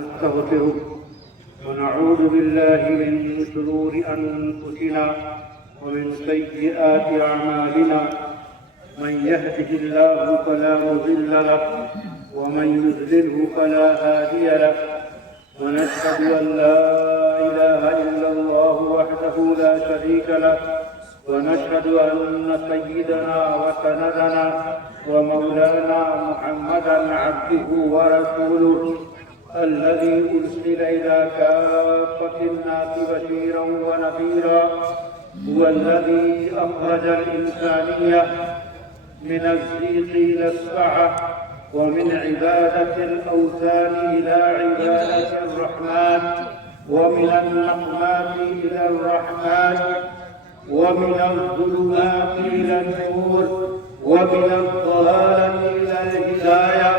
نستغفره ونعوذ بالله من شرور أنفسنا ومن سيئات أعمالنا من يهده الله فلا مضل له ومن يضلله فلا هادي له ونشهد أن لا إله إلا الله وحده لا شريك له ونشهد أن سيدنا وسندنا ومولانا محمدا عبده ورسوله الذي أرسل إلى كافة الناس بشيرا ونذيرا هو الذي أخرج الإنسانية من الزيق إلى السعة ومن عبادة الأوثان إلى عبادة الرحمن ومن النقمات إلى الرحمن ومن الظلمات إلى النور ومن الضلالة إلى الهداية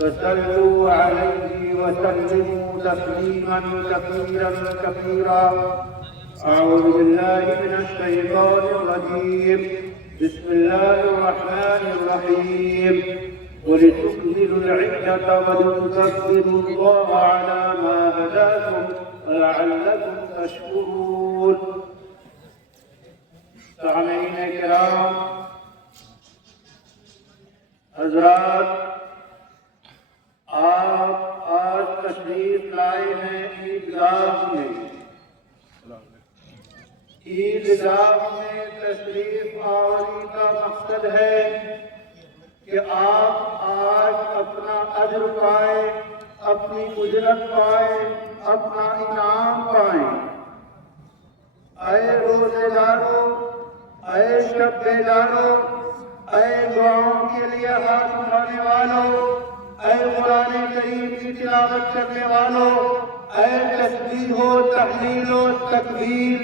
فصلوا عليه وسلموا تسليما كثيرا كثيرا. أعوذ بالله من الشيطان الرجيم. بسم الله الرحمن الرحيم. ولتكملوا العدة ولتكبروا الله على ما هداكم ولعلكم تشكرون. سامعین کرام، حضرات، آپ آج تشریف لائے ہیں عیدگاہ میں. عیدگاہ میں تشریف آوری کا مقصد ہے کہ آپ آج اپنا اجر پائیں، اپنی اجرت پائیں، اپنا انعام پائیں. اے روزے داروں، اے شب بیداروں، اے دعاؤں کے لیے ہاتھ اٹھانے والوں، اے قرآن کریم کی تلاوت کرنے والوں، اے تسبیح و تحلیل و تکبیر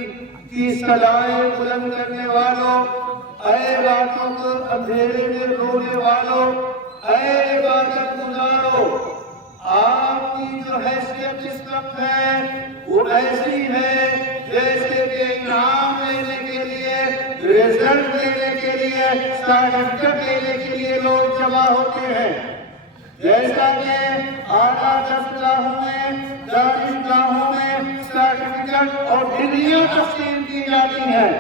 کی صدائیں بلند کرنے والوں، اے راتوں کو اندھیرے میں رونے والوں، اے عبادت گزاروں، آپ کی جو حیثیت اس وقت ہے وہ ایسی ہے جیسے کہ انعام لینے کے لیے، رزلٹ لینے کے لیے، سرٹیفکیٹ لینے کے لیے لوگ جمع ہوتے ہیں. جیسا کہ اعلیٰ درسگاہوں میں، دانشگاہوں میں سرٹیفکیٹ اور ڈگریاں تقسیم کی جاتی ہیں.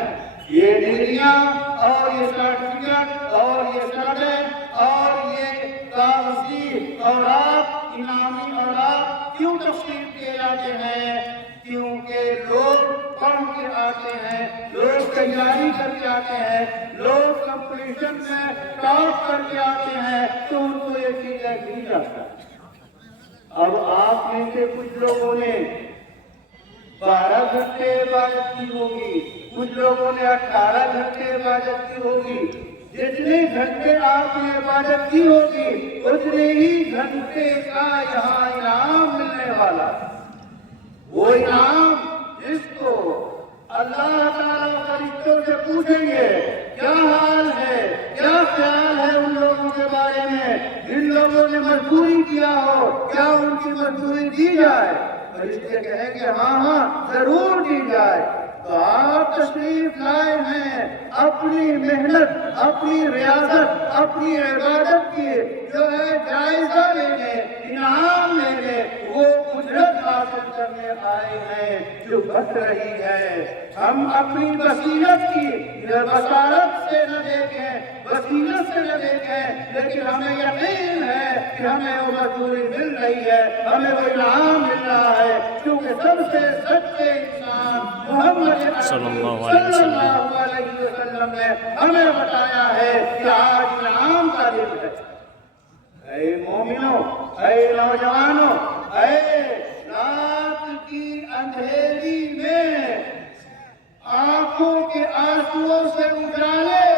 یہ ڈگریاں اور یہ سرٹیفکیٹ اور یہ سرٹیفکیٹ اور یہ کاغذی اوراق، انعامی اوراق کیوں تقسیم کیے جاتے ہیں؟ کیونکہ لوگ پڑھ کے آتے ہیں، لوگ تیاری کر کے آتے ہیں، لوگ کمپٹیشن میں ٹاپ کر کے آتے ہیں تو ان کو یہ چیزیں دی جاتی ہیں. اب آپ میں سے کچھ لوگوں نے 12 گھنٹے عبادت کی ہوگی، کچھ لوگوں نے 18 گھنٹے عبادت کی ہوگی. جتنے گھنٹے آپ نے عبادت کی ہوگی اتنے ہی گھنٹے کا یہاں انعام ملنے والا. وہ انعام جس کو اللہ تعالیٰ فرشتوں سے پوچھیں گے کیا حال ہے، کیا خیال ہے ان لوگوں کے بارے میں جن لوگوں نے مزدوری کیا ہو، کیا ان کی مزدوری دی جائے؟ فرشتے کہیں گے ہاں ہاں ضرور دی جائے. تو آپ تشریف لائے ہیں اپنی محنت، اپنی ریاضت، اپنی عبادت کی جو ہے جائزہ لینے، انعام لینے، وہ اجرت حاصل کرنے آئے ہیں جو بچ رہی ہے. ہم اپنی بصیرت کی بصارت سے نہ دیکھیں، بصیرت سے نہ دیکھیں، لیکن ہمیں یقین ہے کہ ہمیں وہ مزدوری مل رہی ہے، ہمیں وہ انعام مل رہا ہے، کیونکہ سب سے سچے انسان محمد صلی اللہ علیہ وسلم نے ہمیں بتایا ہے کہ آج انعام کا دن ہے. اے مومنوں، اے نوجوانوں، اے رات کی اندھیری میں آنکھوں کے آنسوؤں سے اجالے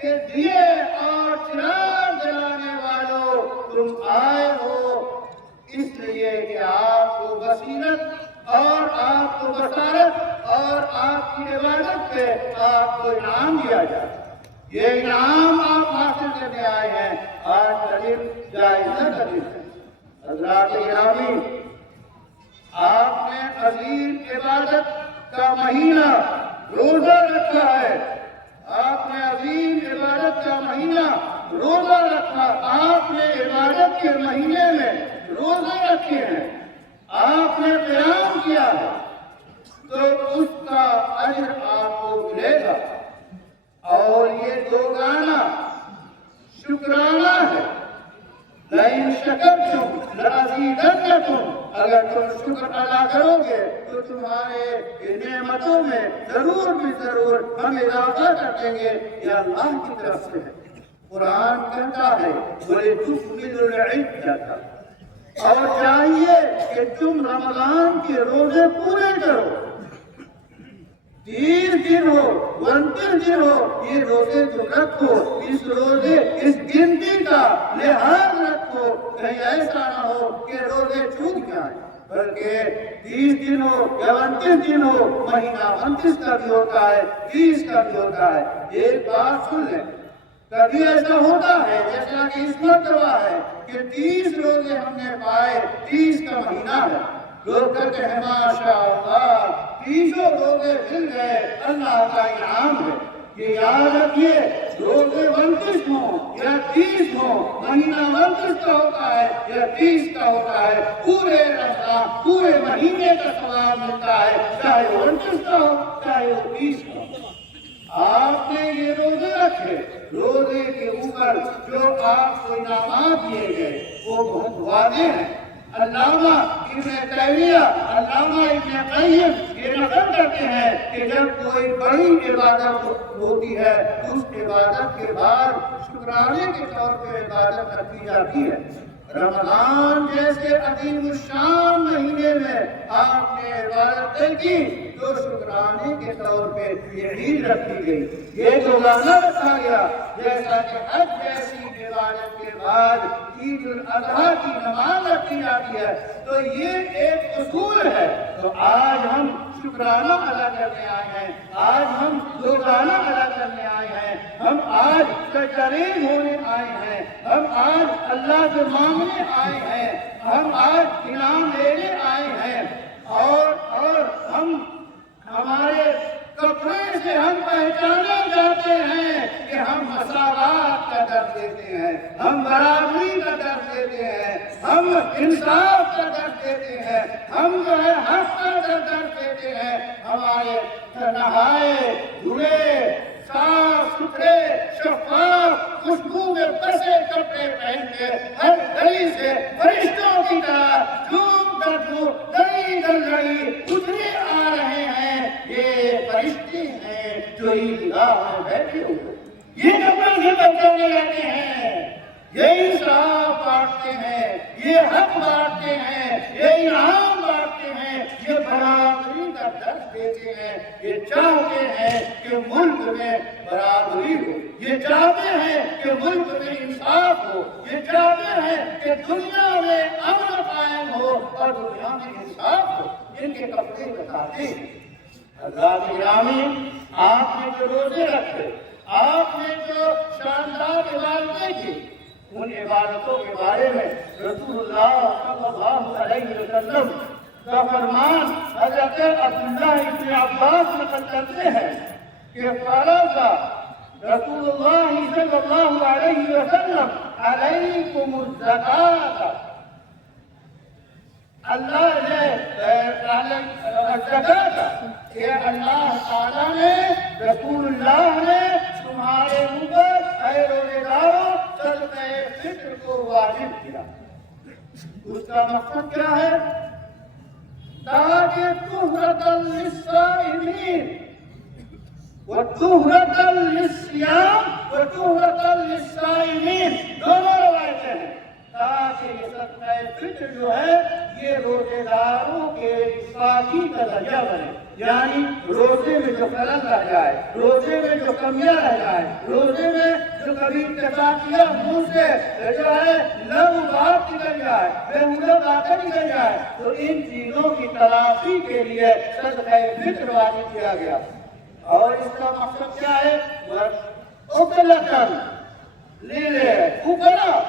کے دیے اور چراغ جلانے والوں، تم آئے ہو اس لیے کہ آپ کو بصیرت اور آپ کو بصارت اور آپ کی عبادت پہ آپ کو انعام دیا جائے. یہ انعام آپ حاصل کرنے آئے ہیں. آج کا دن جائزہ کا دن ہے. حضرات گرامی، آپ نے عظیم عبادت کا مہینہ روزہ رکھا ہے. آپ نے عظیم عبادت کا مہینہ روزہ رکھا. آپ نے عبادت کے مہینے میں روزے رکھے ہیں. آپ نے قیام کیا ہے تو اس کا اجر آپ کو ملے گا۔ اور یہ دوگانا شکرانہ ہے۔ لَإِن شَكَرْتُمْ لَأَزِيدَنَّكُمْ، اگر تم شکر ادا کرو گے تو تمہارے نعمتوں میں ضرور بھی ضرور ہم اضافہ کر دیں گے۔ یہ اللہ کی طرف سے ہے۔ قرآن کہتا ہے وَلِتُكْمِلُوا الْعِدَّةَ، اور چاہیے کہ تم رمضان کے روزے پورے کرو۔ 30 دن ہو 29 دن ہو، یہ روزے تم رکھو۔ اس روزے اس گنتی کا لحاظ رکھو، کہیں ایسا نہ ہو کہ روزے چھوٹ جائیں، بلکہ 30 دن ہو یا 29 دن ہو، مہینہ 29 کا بھی ہوتا ہے 30 کا بھی ہوتا ہے۔ ایک بات سن لیں، کبھی ایسا ہوتا ہے جیسا کہ اس مرتبہ ہے کہ 30 روزے ہم نے پائے، 30 کا مہینہ ہے، لوگ کہتے ہیں ماشاءاللہ 30 روزے مل گئے، اللہ کا انعام ہے۔ یہ یاد رکھیے، روزے 29 ہوں یا 30 ہوں، مہینہ 29 کا ہوتا ہے یا 30 کا ہوتا ہے، پورے رمضان پورے مہینے کا ثواب ملتا ہے، چاہے وہ 29 کا ہو چاہے وہ 30 کا ہو۔ آپ نے یہ روزے رکھے، روزے کے اوپر جو آپ کو انعامات دیے گئے وہ بہت واضح ہیں۔ علامہ ابن تیمیہ، علامہ ابن قیم یہ نقل کرتے ہیں کہ جب کوئی بڑی عبادت ہوتی ہے تو اس عبادت کے بعد شکرانے کے طور پہ عبادت رکھی جاتی ہے۔ رمضان جیسے عظیم الشان مہینے میں آپ نے عبادت کی تو شکرانے کے طور پہ یہ عید رکھی گئی، یہ دوگانہ رکھا گیا۔ جیسا کہ حج جیسی عبادت کے بعد عید الاضحیٰ کی نماز رکھی جاتی ہے، تو یہ ایک اصول ہے۔ تو آج ہم شکرانہ ادا کرنے آئے ہیں، آج ہم دوگانہ ادا کرنے آئے ہیں، ہم آج شکرین ہونے آئے ہیں، ہم آج اللہ سے مانگنے آئے ہیں، ہم آج انعام لینے آئے ہیں، اور ہم ہمارے کپڑے سے ہم پہچانے جاتے ہیں کہ ہم مساوات کا درس دیتے ہیں، ہم برابری کا درس دیتے ہیں، ہم انصاف کا درس دیتے ہیں، ہم جو ہے حق کا درس دیتے ہیں۔ ہمارے نہائے دھوئے صاف ستھرے شفاف خوشبو میں بسے کپڑے پہن کے ہر گلی سے فرشتوں کی طرح جھوم کر گلی گلی اترے آ رہے ہیں۔ یہ فرشتے ہیں جو عیدگاہ میں بیٹھے ہوئے، یہ کپڑے سے پہچانے جاتے ہیں، یہ انصاف بانٹتے ہیں، یہ حق بانٹتے ہیں، یہ انعام بانٹتے ہیں، یہ برابری کا درس دیتے ہیں۔ یہ چاہتے ہیں کہ ملک میں برابری ہو، یہ چاہتے ہیں کہ ملک میں انصاف ہو، یہ چاہتے ہیں کہ دنیا میں امن قائم ہو اور دنیا میں انصاف ہو۔ ان کے کپڑے بتاتے ہیں۔ حضرات گرامی، آپ نے جو روزے رکھے، آپ نے جو شاندار عبادتیں کی، ان عبادتوں کے بارے میں رسول اللہ صلی اللہ علیہ وسلم کا فرمان حضرت عبداللہ ابن عباس نقل کرتے ہیں کہ فرض رسول اللہ صلی اللہ علیہ وسلم علیکم الزکاۃ، اللہ نے زکات، کہ اللہ تعالیٰ نے رسول اللہ نے تمہارے اوپر اے روزے داروں صدقہ فطر کو واجب کیا۔ اس کا مقصد کیا ہے؟ تاکہ طہرۃ للصائمین وطہرۃ للصیام وطہرۃ للصائمین، دونوں روایتیں ہیں، تاکہ یہ صدقہ فطر جو ہے یہ روزے داروں کے پاکی کا ذریعہ بنے، یعنی روزے میں جو خلل رہ جائے، روزے میں جو کمیاں رہ جائے، روزے میں جو کبھی اتفاقیہ منہ سے جو ہے لغو بات نکل جائے، بےہودہ باتیں نکل جائے، تو ان چیزوں کی تلافی کے لیے صدقہ فطر واجب کیا گیا۔ اور اس کا مقصد کیا ہے؟ للفقراء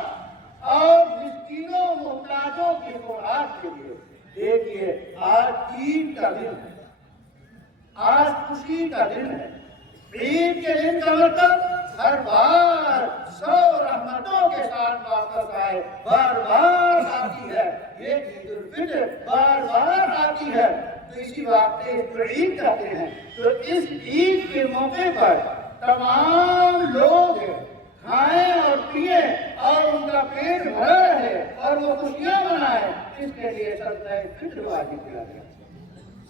اور مسکینوں محتاجوں کی خوراک کے لیے۔ دیکھیے آج عید کا دن ہے، آج خوشی کا دن ہے۔ عید کے دن کا مطلب ہر بار 100 رحمتوں کے ساتھ واپس آئے، بار بار آتی ہے، یہ عید الفطر بار بار آتی ہے۔ تو اسی واقعے کو عید کہتے ہیں۔ تو اس عید کے موقع پر تمام لوگ کھائیں اور پیئیں اور ان کا پیٹ بھرا رہے اور وہ خوشیاں منائیں، اس کے لیے صدقہ فطر واجب کیا گیا۔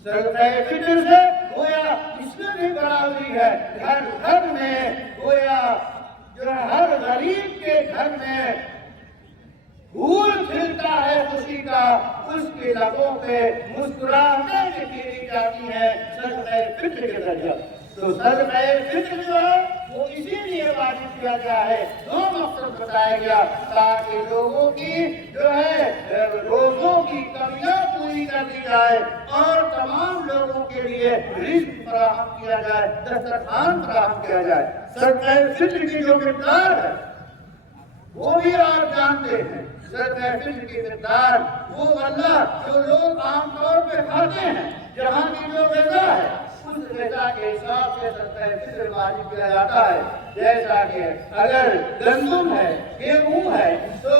صدقہ فطر سے گویا اس میں بھی برابری ہے، گھر گھر میں گویا جو ہر غریب کے گھر میں پھول کھلتا ہے خوشی کا، اس کے لبوں پہ مسکراہٹیں بکھیری جاتی ہیں صدقہ فطر کے ذریعے۔ تو صدقہ فطر جو ہے وہ اسی لیے واجب کیا گیا ہے، دو مقصد بتایا گیا، تاکہ لوگوں کی جو ہے روزوں کی کمیاں پوری کر دی جائے اور تمام لوگوں کے لیے رزق فراہم کیا جائے، دسترخوان فراہم کیا جائے۔ صدقہ فطر کی جو مقدار ہے وہ بھی آپ جانتے ہیں، صدقہ فطر کی مقدار وہ اللہ جو لوگ عام طور پہ کھاتے ہیں، جہاں کی جو غذا ہے اس غذا کے حساب سے صدقہ فطر واجب کیا جاتا ہے۔ جیسا کہ اگر گندم ہے، گیہوں ہے تو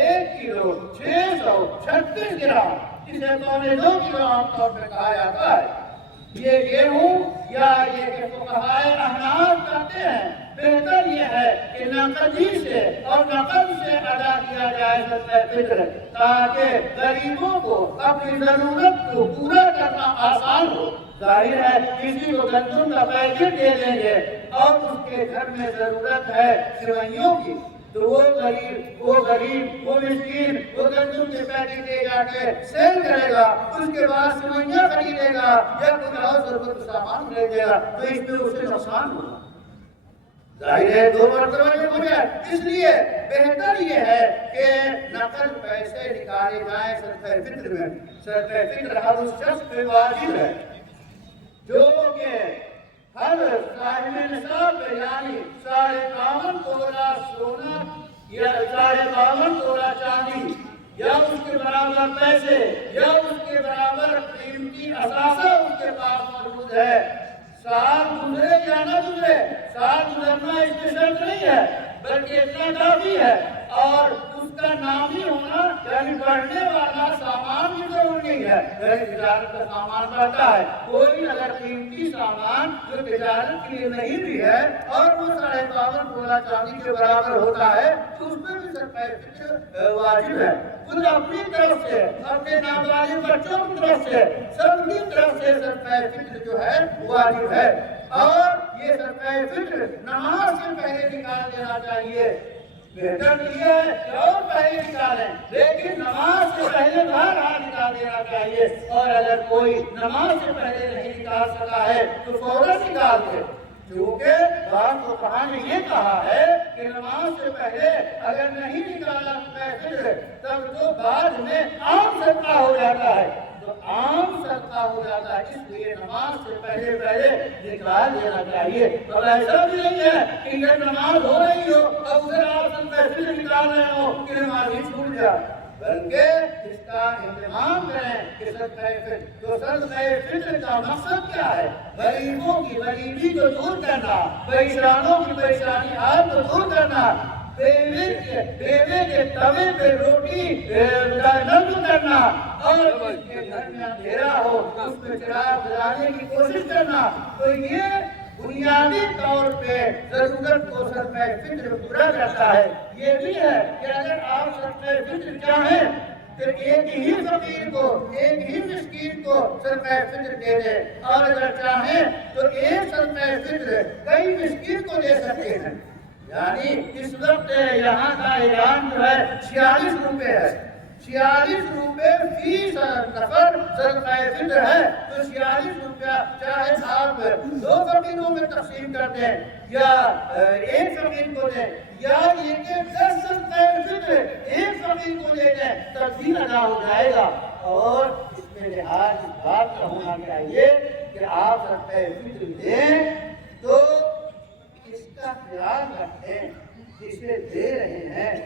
1 کلو 636 گرام، اسے 2.25 کلو عام طور پہ کہا جاتا ہے۔ یہ گیہوں یا یہ کہ فقہائے احناف کہتے ہیں بہتر یہ ہے کہ نقدی سے اور نقد سے ادا کیا جائے صدقہ فطر، تاکہ غریبوں کو اپنی ضرورت کو پورا کرنا آسان ہو۔ ظاہر ہے کسی کو گندم کا پیکٹ دے دیں گے اور اس کے گھر میں ضرورت ہے سوئیوں کی، تو وہ غریب وہ مسکین وہ گندم کے پیکٹ لے جا کے سیل کرے گا، اس کے بعد سوئیاں خریدے گا یا کوئی اور ضرورت کا سامان خریدے گا، تو اس میں اسے نقصان ہوگا۔ ظاہر ہے 2 مرتبہ میں ہو جائے، اس لیے بہتر یہ ہے کہ نقد پیسے نکالے جائیں صدقہ فطر میں۔ صدقہ فطر ہر اس شخص پہ واجب ہے جو کہ ہر صاحب نصاب یعنی 52.5 تولہ سونا یا 52.5 تولہ چاندی یا اس کے برابر پیسے یا اس کے برابر قیمتی اثاثہ اس کے پاس موجود ہے۔ سال گزرے یا نہ گزرے، سال گزرنا اس کی شرط نہیں ہے بلکہ اتنا کافی ہے، اور اس کا نامی ہونا یعنی بڑھنے والا سامان بھی ضرور نہیں ہے۔ تجارت کا سامان بڑھتا ہے، کوئی اگر قیمتی سامان جو تجارت کے لیے نہیں بھی ہے اور وہ 52.5 تولہ چاندی کے برابر ہوتا ہے تو اس میں بھی صدقہ فطر واجب ہے۔ خود اپنی طرف سے، اپنے نابالغ بچوں کی طرف سے، سب کی طرف سے صدقہ فطر جو ہے واجب ہے۔ اور یہ صدقہ فطر نماز سے پہلے نکال دینا چاہیے۔ بہتر یہ ہے کہ اور پہلے نکالیں، لیکن نماز سے پہلے بہرحال نکال دینا چاہیے، اور اگر کوئی نماز سے پہلے نہیں نکال سکا ہے تو فوراً نکال دے، کیونکہ بعض فقہا نے یہ کہا ہے کہ نماز سے پہلے اگر نہیں نکالا فطر تب تو بعد میں عام صدقہ ہو جاتا ہے، تو عام صدقہ ہو جاتا ہے، اس لیے نماز سے پہلے نکال دینا چاہیے۔ اب ایسا بھی نہیں ہے کہ یہ نماز ہو رہی ہو اب ادھر آپ صدقہ فطر نکال رہے ہو کہ نماز ہی چھوٹ جائے، بلکہ اس کا اہتمام کریں کہ صدقہ فطر۔ تو صدقہ فطر کا مقصد کیا ہے؟ غریبوں کی غریبی کو دور کرنا، پریشانوں کی پریشانی حال کو دور کرنا، بیوے کے توے پہ روٹی نرم کرنا، اور جس کے گھر میں اندھیرا ہو اس میں چراغ جلانے کی کوشش کرنا۔ تو یہ بنیادی طور پہ ضرورت کو صدقہ فطر پورا کرتا ہے۔ یہ بھی ہے کہ اگر آپ صدقہ فطر چاہیں تو ایک ہی فقیر کو، ایک ہی مسکین کو صدقہ فطر دے دیں، اور اگر چاہیں تو ایک صدقہ فطر کئی مسکین کو دے سکتے ہیں۔ یعنی اس وقت یہاں کا اعلان جو ہے 46 روپے ہے، 46 روپے فی نفر صدقہ فطر ہے، تو 46 روپیہ چاہے آپ 2 فقیروں میں تقسیم کر دیں یا ایک فقیر کو دیں، یا یہ کہ 10 صدقہ فطر ایک فقیر کو دے دیں، تقسیم ادا ہو جائے گا۔ اور اس میں لحاظ اس بات کا ہونا چاہیے کہ آپ صدقہ فطر دیں تو اس کا خیال رکھیں، جسے دے رہے ہیں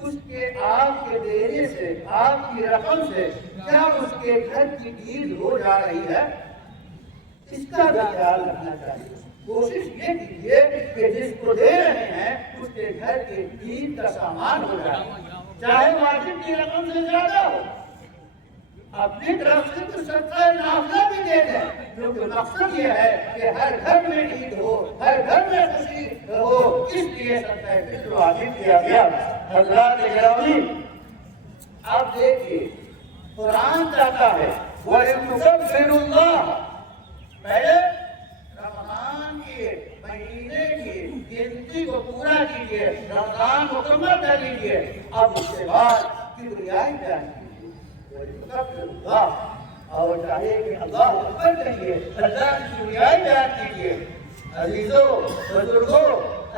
اس کے آپ کے دینے سے، آپ کی رقم سے کیا اس کے گھر کی عید ہو جا رہی ہے، اس کا بھی خیال رکھنا چاہیے۔ کوشش یہ کیجیے کہ جس کو دے رہے ہیں اس کے گھر کے عید کا سامان ہو جائے، چاہے واجب کی رقم سے زیادہ ہو، اپنی طرف سے تو صدقہ نافلہ بھی دے دیں، کیونکہ مقصد یہ ہے کہ ہر گھر میں عید ہو، ہر گھر میں خوشی ہو، اس لیے صدقہ فطر واجب کیا گیا۔ حضرات گرامی، آپ دیکھیے قرآن کہتا ہے وَلِتُكَبِّرُوا اللَّهَ، پہلے رمضان کے مہینے کی گنتی کو پورا کیجیے، رمضان مکمل کر لیجیے، اب اس کے بعد کبریائی بیان کیجیے، اور چاہیے کہ اللہ اکبر کہیے، اللہ کی کبریائی بیان کیجیے۔ عزیزوں بزرگوں،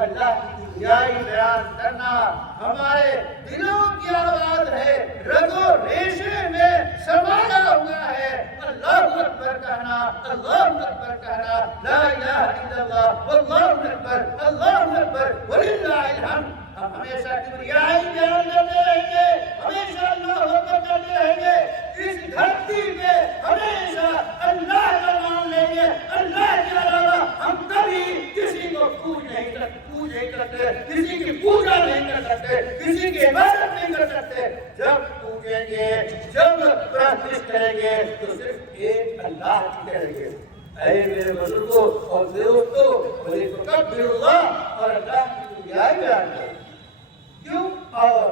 اللہ کی کبریائی بیان کرنا ہمارے دلوں کی آواز ہے، رگوں ریشے میں سمایا ہوا ہے۔ اللہ اکبر کہنا، اللہ اکبر کہنا، لا الہ الا اللہ، واللہ اکبر، اللہ اکبر، وللہ الحمد۔ ہم ہمیشہ کبریائی بیان کرتے رہیں گے، ہمیشہ اللہ اکبر کرتے رہیں گے، اس دھرتی میں ہمیشہ اللہ کا نام لیں گے۔ اللہ کے علاوہ ہم کبھی کسی کو پوج نہیں کرتے، کسی کی پوجا نہیں کر سکتے، کسی کی عبادت نہیں کر سکتے۔ جب پوجیں گے، جب پرستش کریں گے تو صرف ایک اللہ کی کریں گے۔ اے میرے بزرگوں اور دوستوں، وَلِتُكَبِّرُوا اللَّهَ، اور اللہ کی کبریائی بیان کریں۔ کیوں؟ اور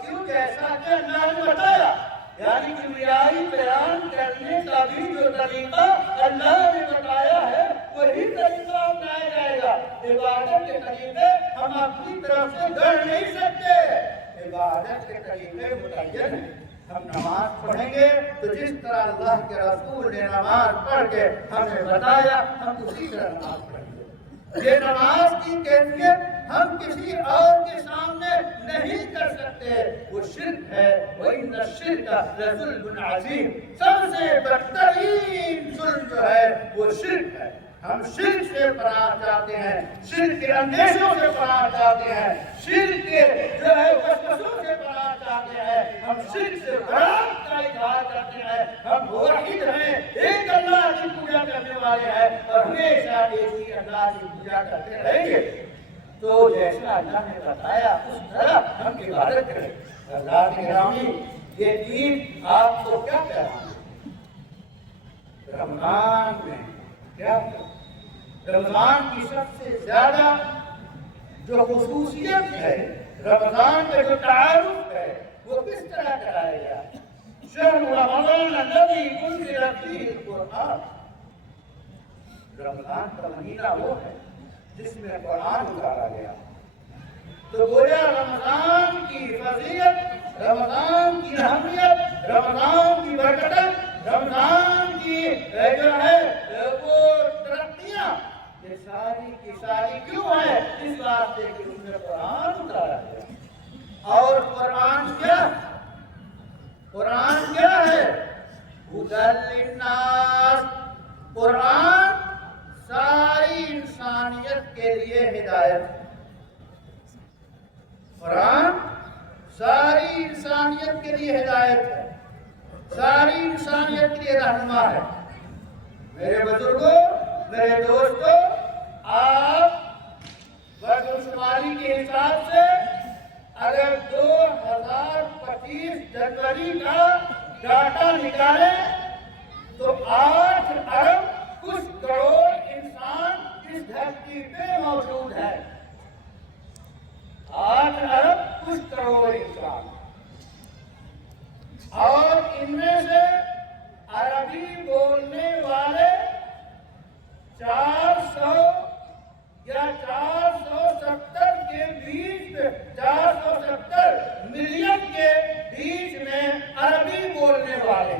کیوں؟ جیسا کہ اللہ نے بتایا، یعنی کبریائی بیان کرنے کا بھی جو طریقہ اللہ نے بتایا ہے وہی طریقہ اپنایا جائے گا۔ عبادت کے طریقے ہم اپنی طرف سے گڑھ نہیں سکتے، عبادت کے طریقے متعین ہیں۔ ہم نماز پڑھیں گے تو جس طرح اللہ کے رسول نے نماز پڑھ کے ہمیں بتایا، ہم اسی طرح نماز پڑھیں گے۔ یہ نماز کی کیفیت ہم کسی اور کے سامنے نہیں کر سکتے، وہ شرک ہے، وَإِنَّ الشِّرْكَ لَظُلْمٌ عَظِيمٌ، سب سے بدترین ظلم جو ہے وہ شرک ہے۔ ہم شرک سے پناہ چاہتے ہیں، شرک کے اندیشوں سے پناہ چاہتے ہیں، شرک کے جو ہے وسوسوں سے پناہ چاہتے ہیں، ہم شرک سے برات کا اظہار کرتے ہیں۔ ہم موحد ہیں، ایک اللہ کی پوجا کرنے والے ہیں اور ہمیشہ ایک ہی اللہ کی پوجا کرتے رہیں گے۔ تو جیسا اللہ نے بتایا اس طرح ہم عبادت کریں۔ اللہ کے گرامی، یہ عید آپ کو کیا کہنا ہے؟ رمضان میں کیا کریں؟ رمضان کی سب سے زیادہ جو خصوصیت ہے، رمضان کا جو تعارف ہے، وہ کس طرح کرایا گیا؟ شہر رمضان الذی انزل فیہ القرآن، رمضان کا مہینہ وہ ہے جس میں قرآن اتارا گیا۔ تو گویا رمضان کی فضیلت، رمضان کی اہمیت، رمضان کی برکت، رمضان کی جو ہے وہ ترقیاں، یہ ساری کی ساری کیوں ہے؟ اس واسطے کہ اس میں قرآن اتارا گیا۔ اور قرآن کیا؟ قرآن کیا ہے؟ ہدی للناس، قرآن ساری انسانیت کے لیے ہدایت ہے۔ قرآن ساری انسانیت کے لیے ہدایت ہے، ساری انسانیت کے لیے رہنما ہے۔ میرے بزرگوں، میرے دوستوں، آپ مردمشماری کے حساب سے اگر 2025 جنوری کا ڈاٹا نکالیں تو 8 ارب کچھ کروڑ انسان اس دھرتی پہ موجود ہے۔ 8 ارب کچھ کروڑ انسان، اور ان میں سے عربی بولنے والے 400 یا 470 کے بیچ، 470 ملین کے بیچ میں عربی بولنے والے۔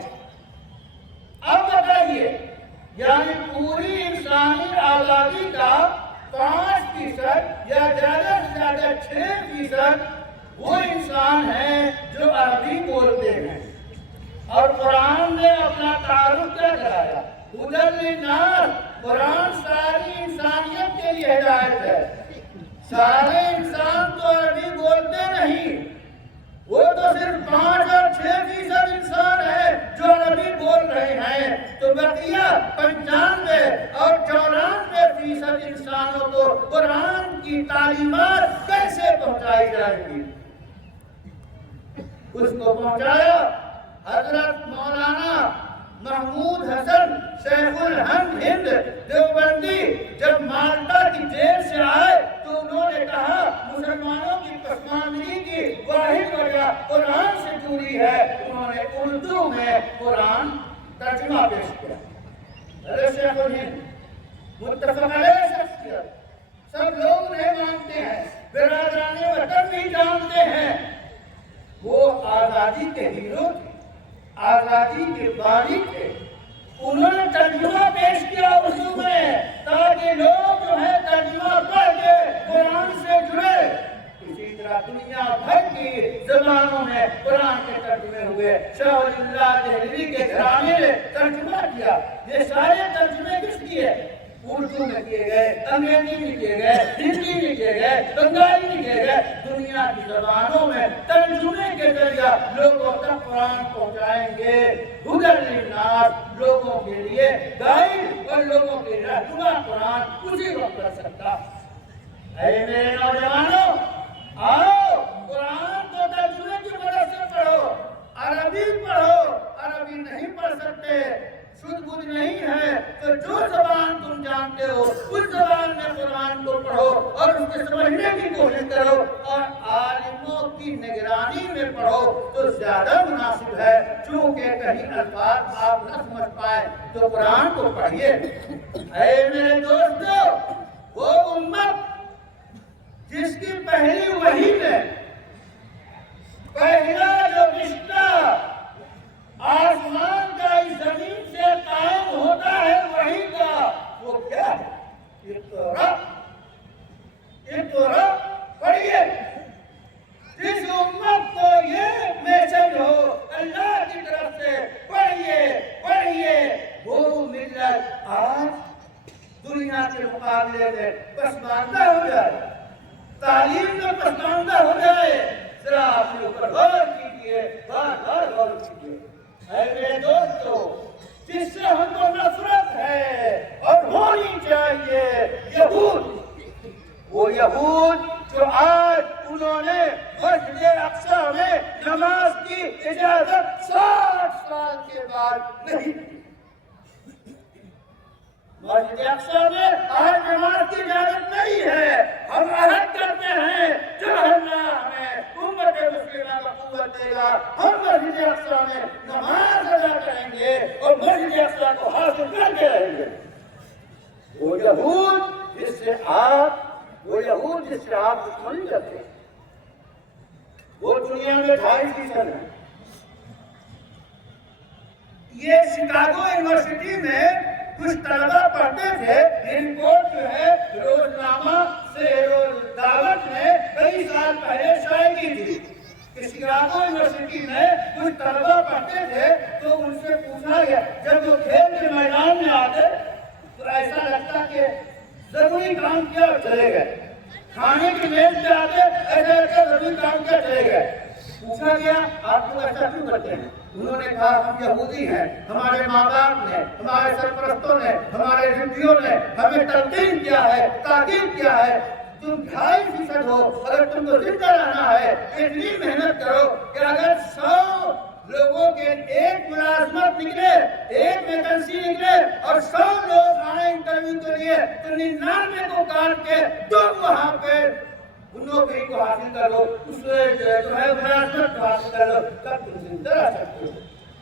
اب بتائیے، یعنی پوری انسانی آبادی کا 5% یا زیادہ سے زیادہ 6% وہ انسان ہیں جو عربی بولتے ہیں۔ اور قرآن نے اپنا تعارف کیا کرایا؟ ہدی للناس، قرآن ساری انسانیت کے لیے ہدایت ہے۔ سارے انسان تو عربی بولتے نہیں، وہ تو صرف 5 اور 6% انسان ہے جو عربی بول رہے ہیں، تو بقیہ 95 اور کی تعلیمات کیسے پہنچائی جائے گی، اس کو پہنچایا حضرت مولانا محمود حسن شیخ الہند ہند دیوبندی جب مالٹا کی جیل سے آئے تو انہوں نے کہا مسلمانوں کی پسماندگی کی واحد وجہ قرآن سے جڑی ہے۔ انہوں نے اردو میں قرآن ترجمہ پیش کیا۔ حضرت شیخ الہند متفق علیہ شخصیت، سب لوگ انہیں مانتے ہیں، برادران وطن بھی جانتے ہیں۔ وہ آزادی کے ہیرو تھے، آزادی کے بانی تھے۔ انہوں نے ترجمہ پیش کیا اردو میں تاکہ لوگ جو ہے ترجمہ پڑھ کے قرآن سے جڑے۔ اسی طرح دنیا بھر کی زبانوں میں قرآن کے ترجمے ہوئے۔ شاہ ولی اللہ دہلوی کے گھرانے نے ترجمہ کیا۔ یہ سارے ترجمے کس کیے؟ اردو میں کیے گئے، انگریزی میں کیے گئے، ہندی میں کیے گئے، بنگالی میں کیے گئے۔ دنیا کی زبانوں میں ترجمے کے ذریعہ لوگوں تک قرآن پہنچائیں گے۔ ہدی للناس، لوگوں کے لیے گائیڈ اور لوگوں کے رہنما قرآن اسی وقت کر سکتا۔ اے میرے نوجوانوں، آؤ قرآن کو ترجمے کی مدد سے پڑھو، عربی پڑھو۔ عربی نہیں پڑھ سکتے، شدھ بدھ نہیں ہے تو جو زبان تم جانتے ہو اس زبان میں قرآن کو پڑھو اور اس کے سمجھنے کی کوشش کرو، اور عالموں کی نگرانی میں پڑھو تو زیادہ مناسب ہے۔ چونکہ کہیں الفاظ آپ نہ سمجھ پائے تو قرآن کو پڑھیے۔ اے میرے دوستو، وہ امت جس کی پہلی وحی میں پہلا جو رشتہ آسمان کا اس زمین سے قائم ہوتا ہے وحی کا، وہ کیا ہے؟ اقرا، اقرا پڑھیے۔ جس امت کو یہ میسج ہو اللہ کی طرف سے پڑھیے پڑھیے، وہ ملت آج دنیا کے مقابلے میں پسماندہ ہو جائے، تعلیم میں پسماندہ ہو جائے۔ ذرا اپنے اوپر غور کیجیے، بار بار غور کیجیے۔ اے میرے دوستو، جس سے ہم کو نفرت ہے اور ہونی چاہیے، یہود، وہ یہود جو آج انہوں نے مسجد اقصی میں نماز کی اجازت 60 سال کے بعد نہیں دی۔ مسجد اقصی میں آج نماز کی اجازت نہیں ہے۔ ہم عہد کرتے ہیں جو اللہ ہمیں امت مسلمہ کا قوت دے گا، ہم مسجد اقصی میں نماز ادا کریں گے اور مسجد اقصی کو حاصل کر کے رہیں گے۔ وہ یہود جس سے آپ دشمنی کرتے ہیں، وہ دنیا میں 2.5% ہے۔ یہ شکاگو یونیورسٹی میں کچھ طلبہ پڑھتے تھے جن کو جو ہے روزنامہ سے دعوت نے کئی سال پہلے شائع کی تھی کہ شکاگو یونیورسٹی میں کچھ طلبہ پڑھتے تھے تو ان سے پوچھا گیا، جب وہ کھیل کے میدان میں آتے تو ایسا لگتا کہ ضروری کام کیا اور چلے گئے، کھانے کی میز پہ آتے ایسا لگتا ضروری کام کیا چلے گئے۔ پوچھا گیا آپ لوگ ایسا کیوں کرتے ہیں؟ انہوں نے کہا ہم یہودی ہیں، ہمارے ماں باپ نے، ہمارے سرپرستوں نے، ہمارے زندگیوں نے ہمیں تلقین کیا ہے، تاکید کیا ہے، تم 2.5% ہو، اگر تم کو زندہ رہنا ہے اتنی محنت کرو کہ اگر 100 لوگوں کے ایک ملازمت نکلے، ایک ویکنسی نکلے اور 100 لوگ آئے انٹرویو کے لیے تو 99 کو کاٹ کے تم وہاں پہ نوکری کو حاصل کر لو، اس جو ہے ملازمت کو حاصل کر لو، تب تم زندہ رہ سکتے ہو۔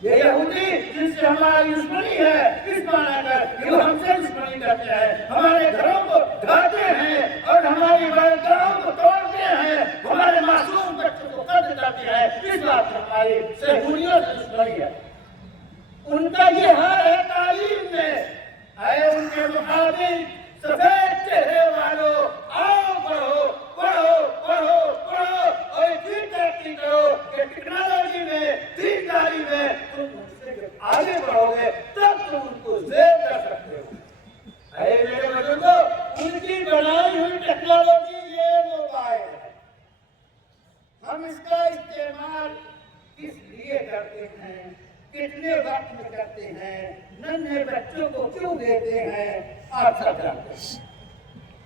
یہ یہودی جن سے ہماری دشمنی ہے، اس معنی کر کہ وہ ہم سے دشمنی کرتے ہیں، ہمارے گھروں کو ڈھاتے ہیں اور ہماری عبادتگاہوں کو توڑتے ہیں، ہمارے معصوم بچوں کو قتل کرتے ہیں، اس بات سے ہماری صہیونیوں سے دشمنی ہے۔ ان کا یہ حال ہے تعلیم میں۔ اے ان کے مقابل سفید چہرے والوں، آؤ پڑھو پڑھو پڑھو پڑھو اور اتنی ترقی کرو کہ ٹیکنالوجی میں، دینداری میں تم ان سے جب آگے بڑھو گے تب تم ان کو زیر کر سکتے ہو۔ اے میرے بزرگوں، ان کی بنائی ہوئی ٹیکنالوجی یہ موبائل ہے، ہم اس کا استعمال کس لیے کرتے ہیں، کتنے وقت میں کرتے ہیں، ننھے بچوں کو کیوں دیتے ہیں، آپ سب جانتے ہیں۔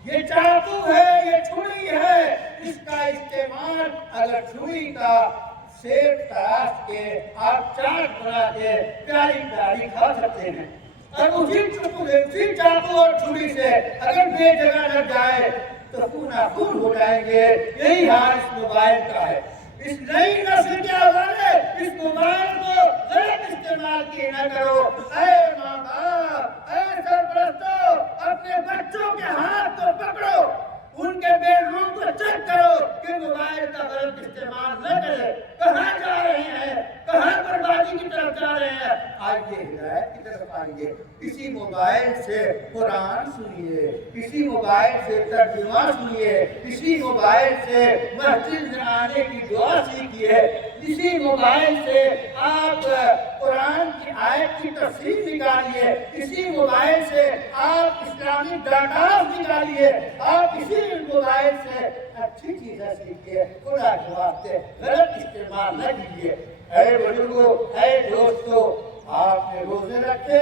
یہ چاقو ہے، یہ چھری ہے، اس کا استعمال اگر چھری کا سیب تراش کے آپ چاٹ بنا کے پیاری پیاری کھا سکتے ہیں، اور اسی چاقو اور چھری سے اگر بے جگہ لگ جائے تو خون ہو جائیں گے۔ یہی حال اس موبائل کا ہے۔ اس نئی نسل کے حوالے اس موبائل کو غلط استعمال کی نہ کرو۔ اے ماں باپ، اے سرپرستوں، اپنے بچوں کے ہاتھ کو پکڑو، ان کے بیڈ روم کو چیک کرو کہ موبائل کا غلط استعمال نہ کرے۔ کہاں جا رہے ہیں، کہاں بربادی کی طرف جا رہے ہیں؟ آئیے ہدایت کی طرف آئیے۔ اسی موبائل سے قرآن سنیے، اسی موبائل سے ترجمہ سنیے، اسی موبائل سے مسجد میں آنے کی دعا سیکھیے، اسی موبائل سے آپ قرآن کی آیت کی تفسیر نکالیے، اسی موبائل سے آپ اسلامی ڈاٹاز نکالیے، آپ اسی موبائل سے اچھی چیزیں سیکھیے۔ خدا کے واسطے غلط استعمال نہ کیجیے۔ اے بزرگوں، اے دوستوں، آپ نے روزے رکھے،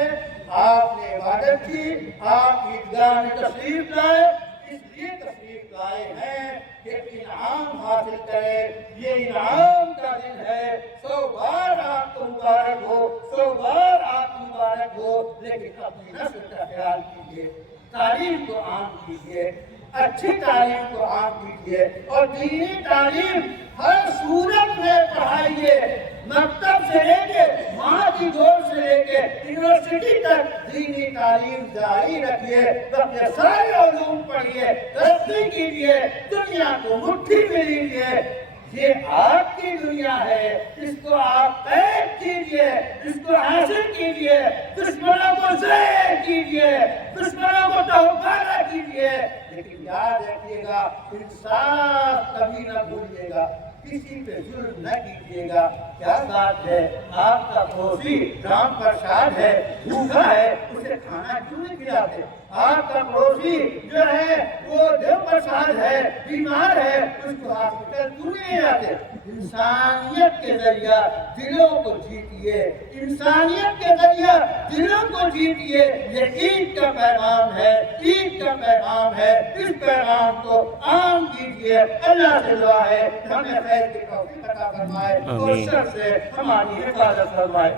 آپ نے عبادت کی، آپ عیدگاہ میں تشریف لائے، اس لیے تشریف لائے ہیں کہ انعام حاصل کرے۔ یہ انعام کا دن ہے، 100 بار آپ کو مبارک ہو، 100 بار آپ مبارک ہو، لیکن اپنی نسل کا خیال کیجیے، تعلیم کو عام کیجیے، اچھی تعلیم کو عام کیجیے، اور دینی تعلیم ہر صورت میں پڑھائیے، مکتب سے لے کے ماں کی گود سے لے کے یونیورسٹی تک دینی تعلیم جاری رکھیے، اپنے سارے علوم پڑھیے، ترقی کیجیے، دنیا کو مٹھی میں لیجیے۔ یہ آپ کی دنیا ہے، اس کو آپ قید کیجیے، اس کو حاصل کیجیے، دشمنوں کو زیر کیجیے، دشمنوں کو توبہ کیجیے، لیکن یاد رکھیے گا انصاف کبھی نہ بھولیے گا، کسی پہ ظلم نہ کیجیے گا۔ کیا بات ہے، آپ کا پڑوسی رام پرساد ہے، بھوکا ہے، اسے کھانا کیوں نہیں کھلاتے؟ آپ کا پڑوسی جو ہے وہ دیو پرساد ہے، بیمار ہے، اس کو ہاسپٹل کیوں نہیں جاتے؟ انسانیت کے ذریعہ دلوں کو جیتیے، انسانیت کے ذریعہ دلوں کو جیتیے۔ یہ عید کا پیغام ہے، عید کا پیغام ہے، اس پیغام کو عام کیجیے۔ اللہ سے دعا ہے ہمیں خیر کی توفیق عطا فرمائے اور شر سے ہماری حفاظت فرمائے۔